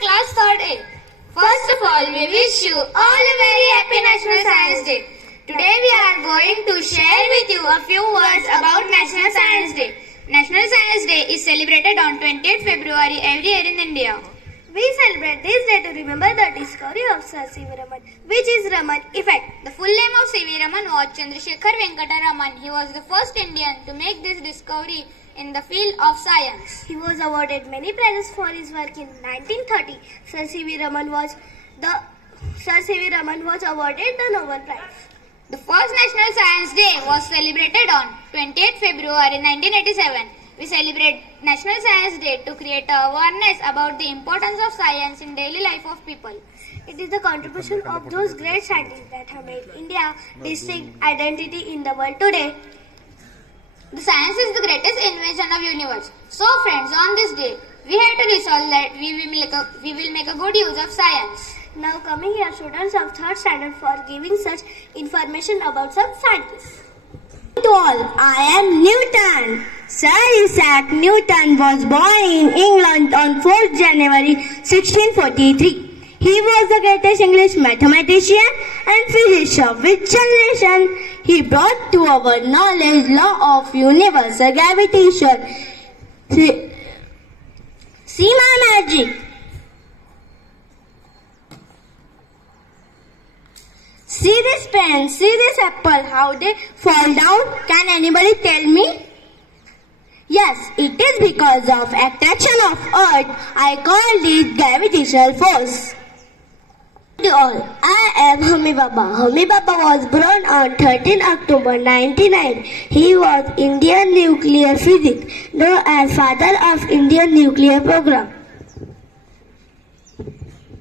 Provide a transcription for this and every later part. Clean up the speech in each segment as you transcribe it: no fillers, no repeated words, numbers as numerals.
class 3rd A. First of all, we wish you all a very happy National Science Day. Today we are going to share with you a few words about National Science Day. National Science Day is celebrated on 20th February every year in India. We celebrate this day to remember the discovery of Sir C.V. Raman, which is Raman effect. The full name of C.V. Raman was Chandrasekhar Venkata Raman. He was the first Indian to make this discovery in the field of science. He was awarded many prizes for his work in 1930. Sir C.V. Raman was awarded the Nobel Prize. The first National Science Day was celebrated on 28th February 1987. We celebrate National Science Day to create awareness about the importance of science in daily life of people. It is the contribution of those great scientists that have made India distinct identity in the world today. The science is the greatest invention of universe. So friends, on this day, we have to resolve that we will make a good use of science. Now coming here, students of 3rd standard for giving such information about some scientists. To all, I am Newton. Sir Isaac Newton was born in England on 4th January 1643. He was the greatest English mathematician and physician. With generation, he brought to our knowledge law of universal gravitation. See my magic. See this pen, see this apple, how they fall down. Can anybody tell me? Yes, it is because of attraction of earth. I call it gravitational force. To all, I am Homi Bhabha. Homi Bhabha was born on 13 October 1909. He was Indian nuclear physics, known as father of Indian nuclear program.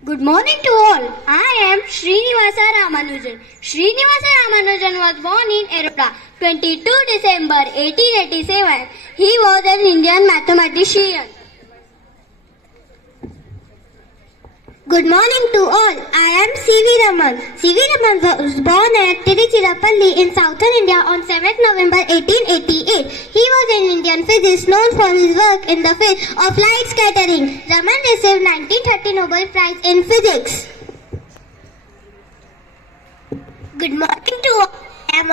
Good morning to all. I am Srinivasa Ramanujan. Srinivasa Ramanujan was born in Erode, 22 December 1887. He was an Indian mathematician. Good morning to all. I am C.V. Raman. C.V. Raman was born at Tiruchirappalli in southern India on 7th November 1888. He was an Indian physicist known for his work in the field of light scattering. Raman received 1930 Nobel Prize in Physics. Good morning to all. I am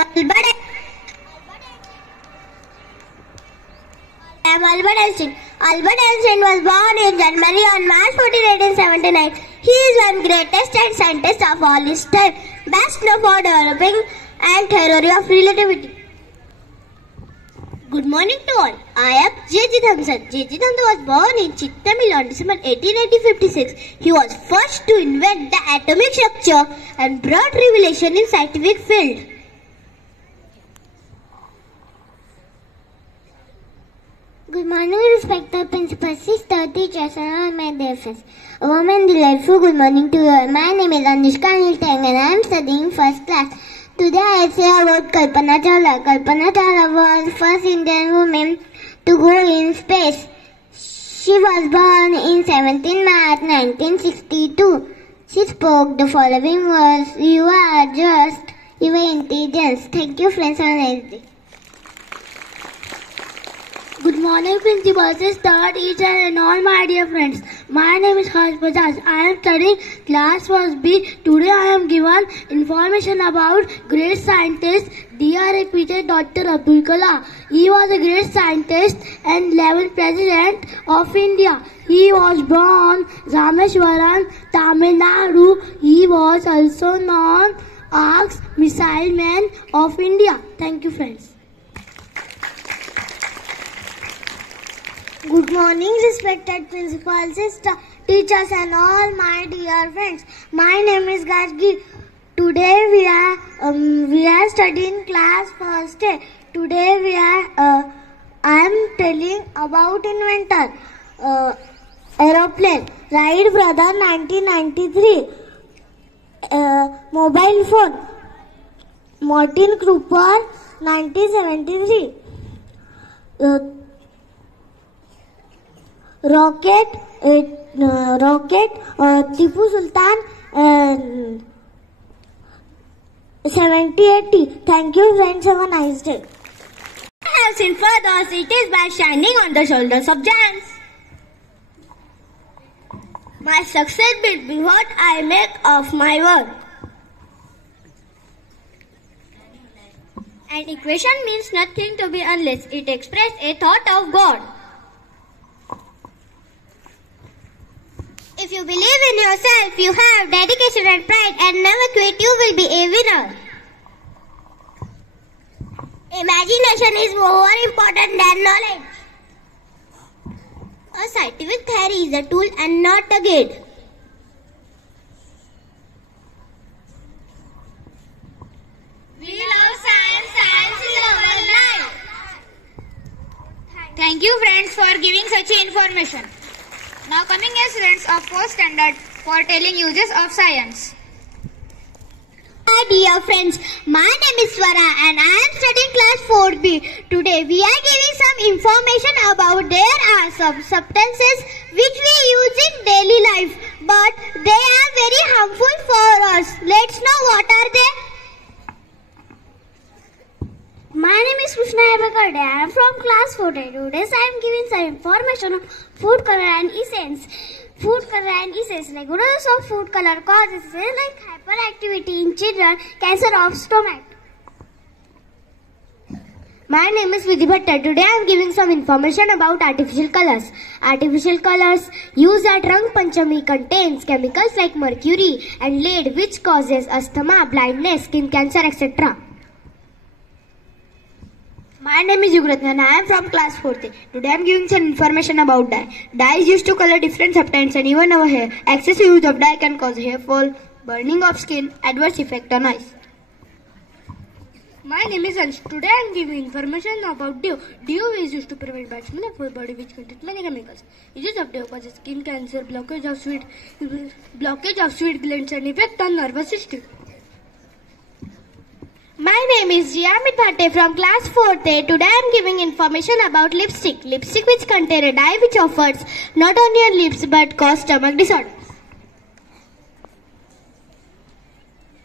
Albert Einstein. Albert Einstein was born in Germany on March 14, 1879. He is one greatest scientist of all his time, best known for developing and theory of relativity. Good morning to all. I am J.J. Thomson. J.J. Thomson was born in Chittamil on December 18, 1856. He was first to invent the atomic structure and brought revelation in scientific field. Good morning, respected principal, sister, teachers, and all my dear friends. A warm and delightful good morning to you all. My name is Anushka Niltang and I am studying first class. Today I say about Kalpana Chawla. Kalpana Chawla was the first Indian woman to go in space. She was born in 17 March 1962. She spoke the following words: "You are just your intelligence." Thank you, friends. Have a nice day. Good morning, principal, sister, teacher, and all my dear friends. My name is Harsh Bajaj. I am studying class 1B. Today I am given information about great scientist Dr. APJ Dr. Abdul Kalam. He was a great scientist and 11th president of India. He was born Rameswaram, Tamil Nadu. He was also known as Missile Man of India. Thank you, friends. Good morning, respected principal, sister, teachers, and all my dear friends. My name is Gargi. Today we are studying class 1st A. Today I am telling about inventor aeroplane. Wright brother 1993. Mobile phone. Martin Cooper 1973. Rocket, Tipu Sultan 7080. Thank you, friends. Have a nice day. I have seen further cities by shining on the shoulders of giants. My success will be what I make of my work. An equation means nothing to be unless it expresses a thought of God. If you believe in yourself, you have dedication and pride and never quit, you will be a winner. Imagination is more important than knowledge. A scientific theory is a tool and not a gate. We love science. Science is our life. Thank you friends for giving such information. Now coming as students of 4th standard for telling uses of science. Hi dear friends, my name is Swara and I am studying class 4B. Today we are giving some information about there are some substances which we use in daily life but they are very harmful for us. Let's know what are they. My name is Krishna Ebakade. I am from class 4A. Today I am giving some information on food color and essence. Food color and essence. Regulars of food color causes like hyperactivity in children, cancer of stomach. My name is Vidhi Bhatta. Today I am giving some information about artificial colors. Artificial colors used at Rang Panchami contains chemicals like mercury and lead which causes asthma, blindness, skin cancer, etc. My name is Yugratna and I am from class 4th. Today I am giving some information about dye. Dye is used to color different substances and even our hair. Excessive use of dye can cause hair fall, burning of skin, adverse effect on eyes. My name is Ansh. Today I am giving information about DEO. DEO is used to prevent bad smell of our body which contains many chemicals. Uses of DEO causes skin cancer, blockage of sweat glands and effect on nervous system. My name is Jiyamit Bhatte from class 4th. Today I am giving information about lipstick. Lipstick which contain a dye which offers not on your lips but cause stomach disorders.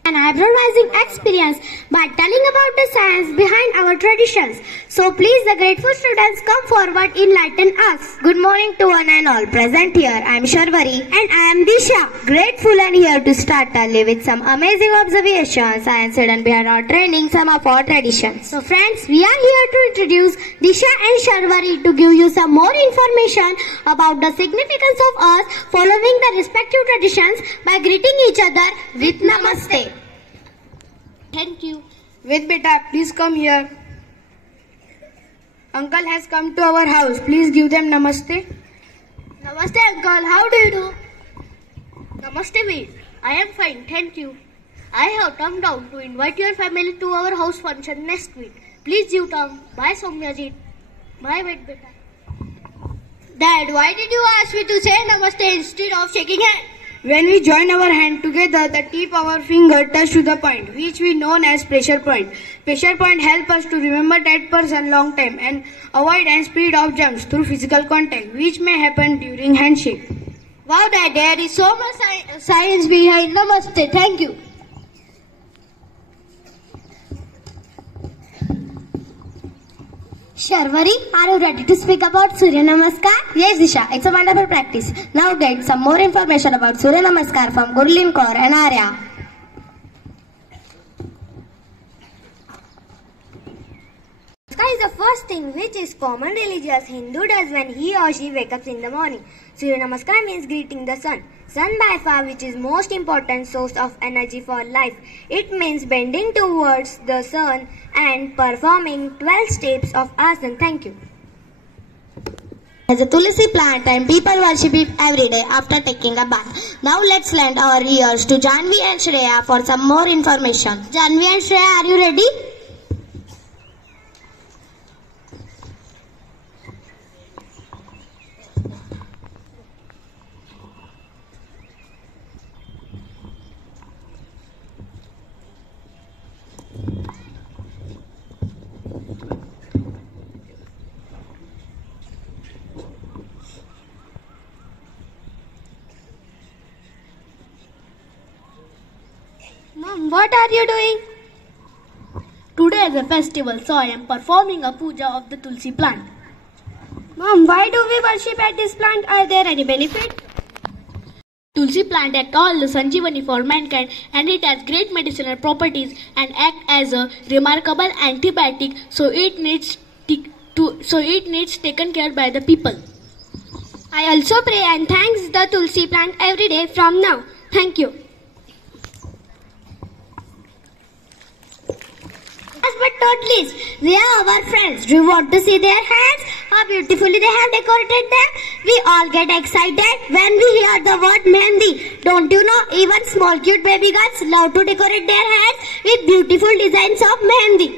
An eyebrow-raising experience by telling about the science behind our traditions. So please the grateful students come forward enlighten us. Good morning to one and all present here. I am Sharvari and I am Disha. Grateful and here to start early with some amazing observations and hidden behind our training some of our traditions. So friends, we are here to introduce Disha and Sharvari to give you some more information about the significance of us following the respective traditions by greeting each other with Namaste. Thank you. Wait beta, please come here. Uncle has come to our house. Please give them namaste. Namaste uncle, how do you do? Namaste Veer, I am fine, thank you. I have come down to invite your family to our house function next week. Please you come. Bye Soumyaji. Bye wait beta. Dad, why did you ask me to say namaste instead of shaking hands? When we join our hand together, the tip of our finger touch to the point, which we known as pressure point. Pressure point help us to remember that person long time and avoid and speed of jumps through physical contact, which may happen during handshake. Wow, Dad, there is so much science behind Namaste. Thank you. Sharvari, are you ready to speak about Surya Namaskar? Yes, Disha, it's a wonderful practice. Now get some more information about Surya Namaskar from Gurleen Kaur and Arya. Namaskar is the first thing which is common religious Hindu does when he or she wakes up in the morning. Surya Namaskar means greeting the sun. Sun by far which is most important source of energy for life. It means bending towards the sun and performing 12 steps of asana. Thank you. As a Tulsi plant and people worship it every day after taking a bath. Now let's lend our ears to Janvi and Shreya for some more information. Janvi and Shreya, are you ready? Mom, what are you doing? Today is a festival, so I am performing a puja of the Tulsi plant. Mom, why do we worship at this plant? Are there any benefits? Tulsi plant acts all the Sanjeevani for mankind, and it has great medicinal properties and act as a remarkable antibiotic. So it needs taken care by the people. I also pray and thanks the Tulsi plant every day from now. Thank you. Last but not least, we are our friends. Do you want to see their hands? How beautifully they have decorated them? We all get excited when we hear the word Mehendi. Don't you know, even small cute baby girls love to decorate their hands with beautiful designs of Mehendi.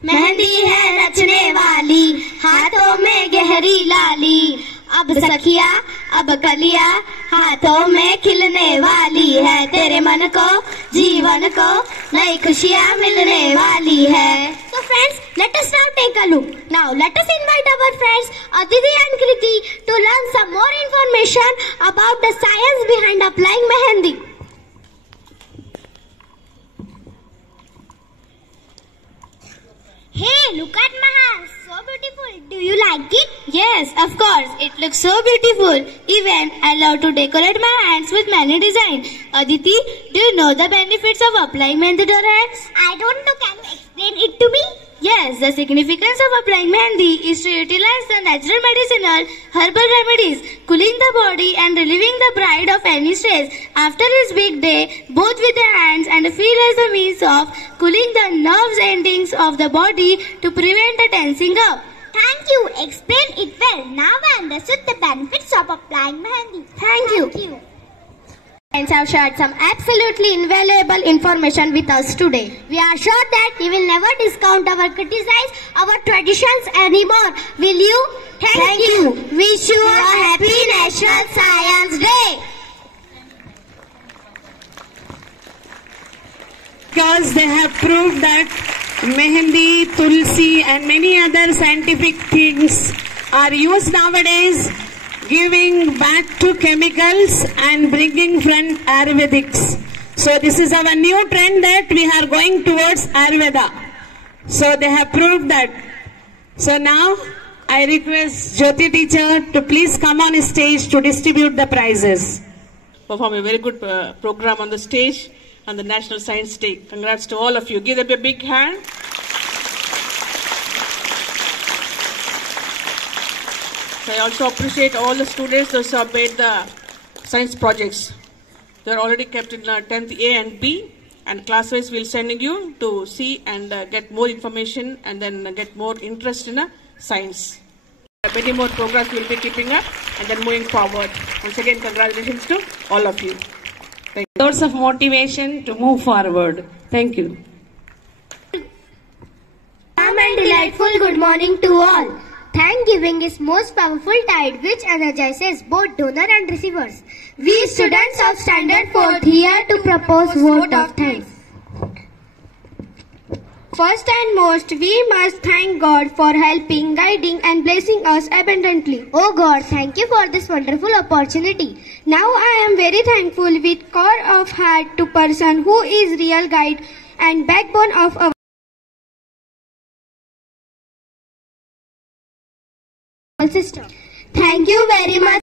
Mehndi है रचने वाली, हाथों में गहरी लाली, अब सखिया अब कलिया, हाथों में खिलने वाली है, तेरे मन को जीवन को नई खुशियाँ मिलने वाली है. So friends, let us now take a look. Now let us invite our friends Aditi and Kriti to learn some more information about the science behind applying mehendi. Hey, look at my hands. So beautiful. Do you like it? Yes, of course. It looks so beautiful. Even I love to decorate my hands with many designs. Aditi, do you know the benefits of applying mehendi to your hands? I don't know. Can you explain it to me? Yes, the significance of applying mehendi is to utilize the natural medicinal herbal remedies, cooling the body and relieving the bride of any stress after his big day, both with the hands, and feel as a means of cooling the nerves endings of the body to prevent the tensing up. Thank you. Explain it well. Now I understood the benefits of applying mehendi. Thank you. Friends have shared some absolutely invaluable information with us today. We are sure that you will never discount or criticize our traditions anymore. Will you? Thank you. Wish you a happy National Science Day. Because they have proved that mehendi, tulsi and many other scientific things are used nowadays, giving back to chemicals and bringing front Ayurvedics. So this is our new trend that we are going towards Ayurveda. So they have proved that. So now I request Jyoti teacher to please come on stage to distribute the prizes. Perform a very good program on the stage on the National Science Day. Congrats to all of you. Give them a big hand. I also appreciate all the students who have made the science projects. They are already kept in 10th A and B, and class-wise we'll sending you to see and get more information and then get more interest in science. Many more programs we'll be keeping up and then moving forward. Once again, congratulations to all of you. Thank you. Source of motivation to move forward. Thank you. Warm and delightful good morning to all. Thanksgiving is most powerful tide which energizes both donor and receivers. We students of Standard 4th here to propose vote of thanks. First and most, we must thank God for helping, guiding and blessing us abundantly. Oh God, thank you for this wonderful opportunity. Now I am very thankful with core of heart to person who is real guide and backbone of our system. Thank you very much.